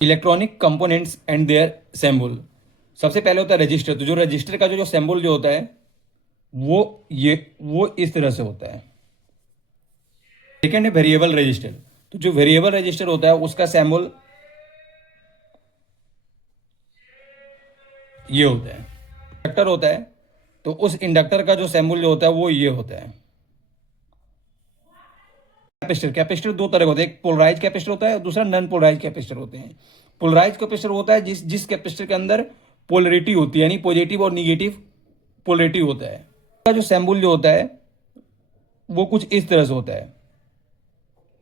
Electronic components and their symbol. सबसे पहले होता है रजिस्टर। तो जो रजिस्टर का जो सिंबल जो होता है वो इस तरह से होता है। सेकेंड है वेरिएबल रजिस्टर। तो जो वेरिएबल रजिस्टर होता है उसका सिंबल ये होता है। इंडक्टर होता है तो उस इंडक्टर का जो सिंबल जो होता है वो ये होता है। कैपेसिटर, कैपेसिटर दो तरह के होते हैं, एक पोलराइज कैपेसिटर होता है और दूसरा नॉन पोलराइज कैपेसिटर होते हैं। पोलराइज कैपेसिटर होता है जिस कैपेसिटर के अंदर पोलरिटी होती है, यानी पॉजिटिव और निगेटिव पोलरिटी होता है। का जो सिंबल जो होता है वो कुछ इस तरह से होता है,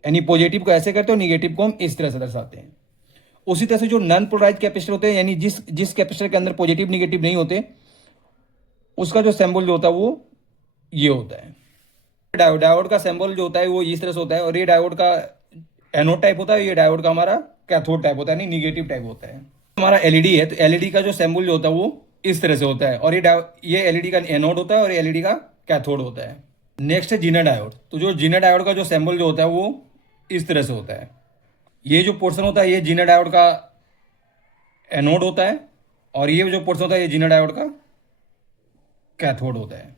यानी पॉजिटिव को ऐसे करते हैं और निगेटिव को हम इस तरह से दर्शाते हैं। उसी तरह से जो नॉन पोलराइज कैपेसिटर होते हैं, यानी जिस कैपेसिटर के अंदर पॉजिटिव निगेटिव नहीं होते, उसका जो सिंबल जो होता है वो ये होता है। डायोड, डायोड का सिंबल जो होता है वो इस तरह से होता है, और ये डायोड का एनोड टाइप होता है, ये डायोड का हमारा कैथोड टाइप होता है, यानी निगेटिव टाइप होता है। हमारा एलईडी है तो एलईडी का जो सिंबल जो होता है वो इस तरह से होता है, और ये एलईडी का एनोड होता है और ये एलईडी का कैथोड होता है। नेक्स्ट है जीना डायोड। तो जो जीना डायोड का जो सिंबल जो होता है वो इस तरह से होता है। ये जो पोर्शन होता है ये जीना डायोड का एनोड होता है, और ये जो पोर्शन होता है ये जीना डायोड का कैथोड होता है।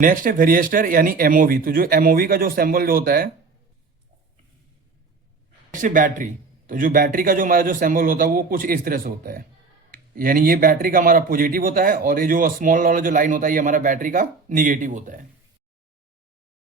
नेक्स्ट है वेरिएस्टर यानी एमओवी। तो जो एमओवी का जो सिंबल जो होता है, नेक्स्ट है बैटरी। तो जो बैटरी का जो हमारा जो सिंबल होता है वो कुछ इस तरह से होता है, यानी ये बैटरी का हमारा पॉजिटिव होता है और ये जो स्मॉल वाला जो लाइन होता है ये हमारा बैटरी का निगेटिव होता है।